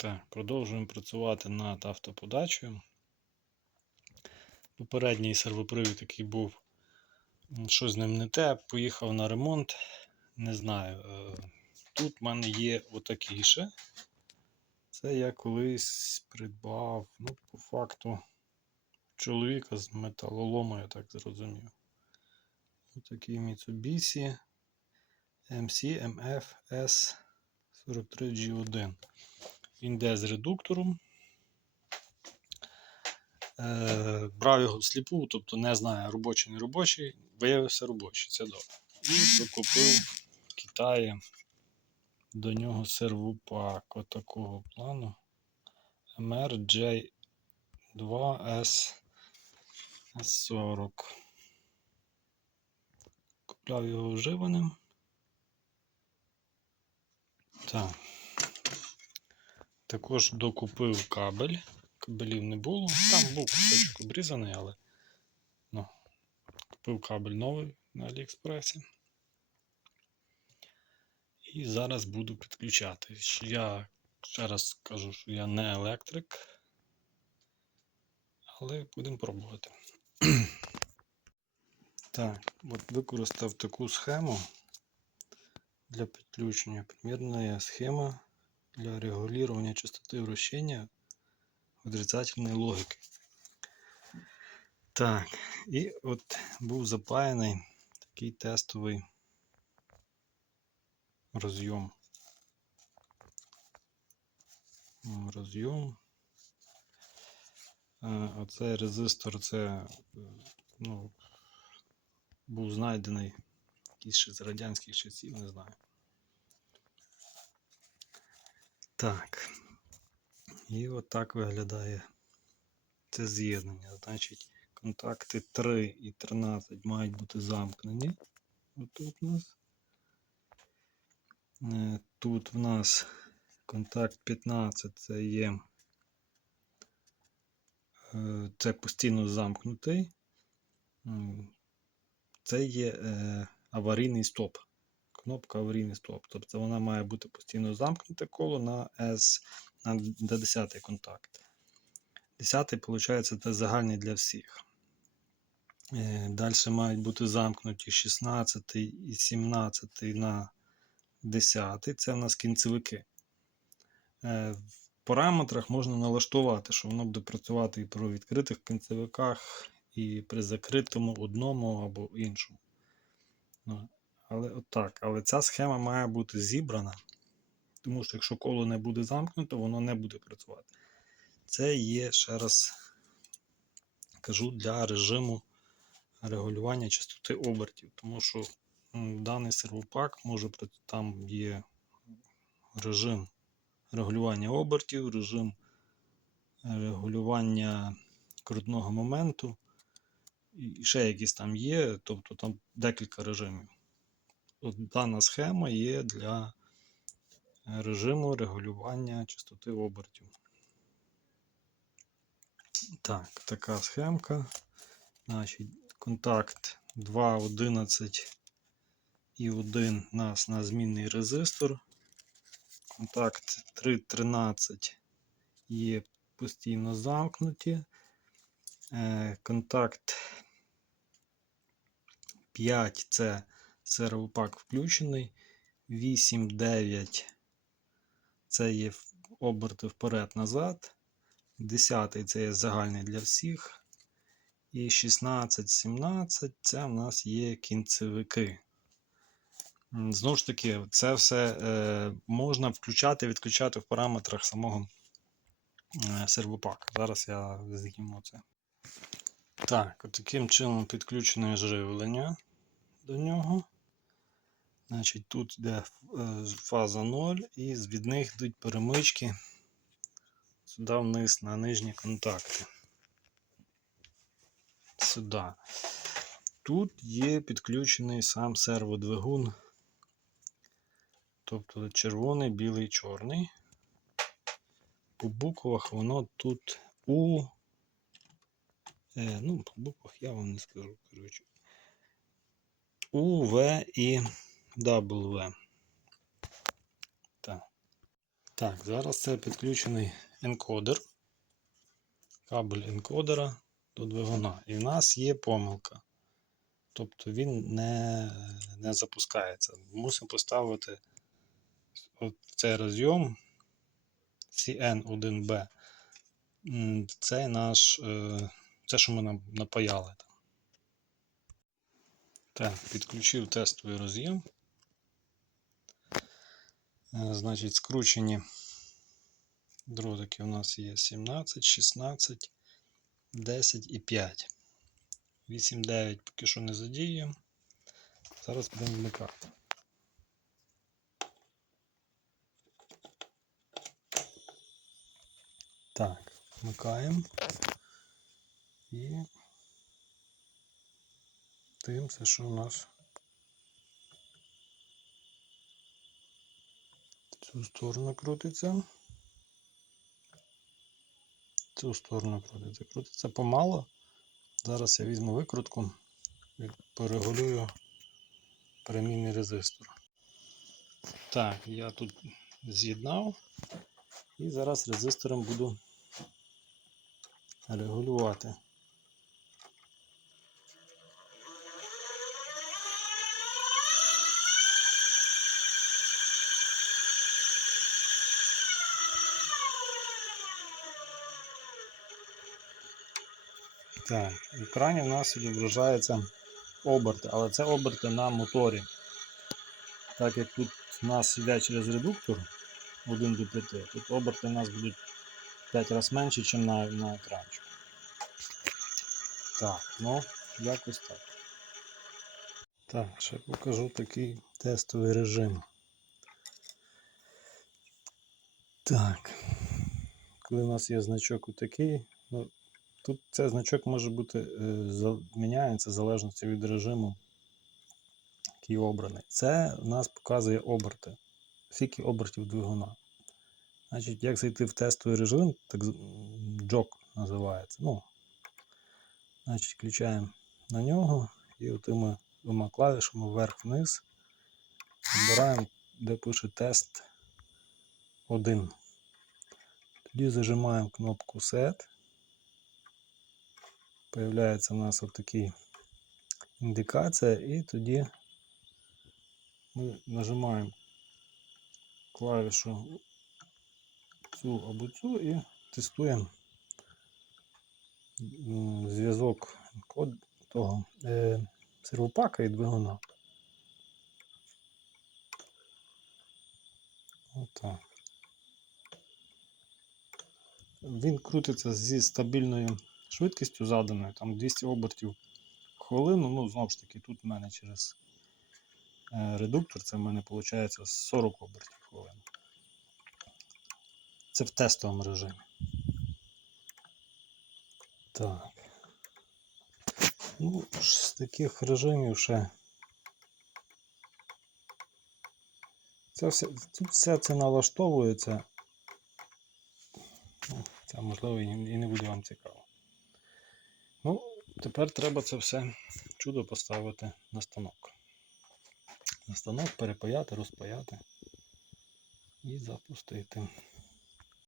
Так, продовжуємо працювати над автоподачею. Попередній сервопривід, який був, щось з ним не те, поїхав на ремонт. Не знаю. е, Тут в мене є отакий. Це я колись придбав, ну, по факту, чоловіка з металолому, я так зрозумів. Отакий Mitsubishi MC MF S43G1. Він йде з редуктором. Е, брав його всліпу, тобто не знаю, робочий не робочий. Виявився робочий, це добре. І докупив в Китаї до нього сервопак отакого плану. MRJ2S S40. Купляв його вживаним. Так. Також докупив кабель. Кабелів не було. Там був кусочок обрізаний, але ну, купив кабель новий на Аліекспресі. І зараз буду підключати. Я ще раз кажу, що я не електрик, але будемо пробувати. Так, от використав таку схему для підключення. Примірна схема для регулирования частоты вращения отрицательной логики. Так, і от був запаяний такий тестовий розйом. Розйом. Е, Оцей резистор, це е, ну, був знайдений якийсь ще з радянських часів, не знаю. Так. І отак виглядає це з'єднання. Значить, контакти 3 і 13 мають бути замкнені. Отут у нас. Е, Тут в нас контакт 15 це є. е, Це постійно замкнутий. Це є е, аварійний стоп. Кнопка аварійний стоп. Тобто вона має бути постійно замкнуте коло на S на 10 контакт. 10 виходить, це загальний для всіх. Далі мають бути замкнуті 16 і 17 на 10. Це в нас кінцевики. Е, В параметрах можна налаштувати, що воно буде працювати і при відкритих кінцевиках, і при закритому одному або іншому. Але отак. Але ця схема має бути зібрана, тому що якщо коло не буде замкнуто, воно не буде працювати. Це є, ще раз кажу, для режиму регулювання частоти обертів, тому що даний сервопак може там є режим регулювання обертів, режим регулювання крутного моменту. І ще якісь там є, тобто там декілька режимів. Дана схема є для е, режиму регулювання частоти обертів. Так, така схемка. Значить, контакт 2.11 і 1 у нас на змінний резистор. Контакт 3.13 є постійно замкнуті. Е, Контакт 5 це сервопак включений. 8.9 це є оберти вперед-назад. 10 це є загальний для всіх. І 16-17 це в нас є кінцевики. Знову ж таки, це все е, можна включати, відключати в параметрах самого е, сервопака. Зараз я зніму це. Так, от таким чином підключене живлення до нього. Значить, тут йде е, фаза 0 і від них йдуть перемички сюди вниз на нижні контакти. Сюди. Тут є підключений сам серводвигун. Тобто червоний, білий, чорний. По буквах воно тут У. Е, ну, по буквах я вам не скажу. Коротше. У, В і W. Так. Так, зараз це підключений енкодер, кабель енкодера до двигуна. І в нас є помилка. Тобто він не, не запускається. Мусимо поставити от цей розйом CN1B. М, Це наш, е, це, що ми напаяли. Так, підключив тестовий роз'єм. Е, Значить, скручені дротики у нас є 17, 16, 10 і 5. 8, 9 поки що не задіюємо. Зараз будемо вмикати. Так, вмикаємо. І дивимося, що у нас Цю сторону крутиться. Цю сторону крутиться. Крутиться помало. Зараз я візьму викрутку і порегулюю перемінний резистор. Так, я тут з'єднав і зараз резистором буду регулювати. Так, в екрані у нас відображаються оберти, але це оберти на моторі. Так як тут у нас йде через редуктор 1 до 5, тут оберти у нас будуть 5 разів менші, ніж на, на екранчику. Так, ну, якось так. Так, ще покажу такий тестовий режим. Так. Коли у нас є значок отакий, ну, тут цей значок може бути е, міняється в залежності від режиму, який обраний. Це у нас показує оберти. Скільки обертів двигуна. Значить, як зайти в тестовий режим, так джок називається. Ну, значить, включаємо на нього і отими двома клавішами вверх-вниз вибираємо, де пише тест 1. Тоді зажимаємо кнопку Set. Появляється у нас отакий індикація, і тоді ми нажимаємо клавішу цю або цю і тестуємо зв'язок того е, сервопака і двигуна. Отак. Він крутиться зі стабільною швидкістю заданою, там 200 обертів в хвилину. Ну, знову ж таки, тут в мене через е, редуктор, це в мене виходить 40 обертів в хвилину. Це в тестовому режимі. Так. Ну, з таких режимів ще. Це все, тут все це налаштовується. Ну, Це можливо і і не буде вам цікаво. Ну, тепер треба це все чудо поставити на станок. На станок перепаяти, розпаяти і запустити.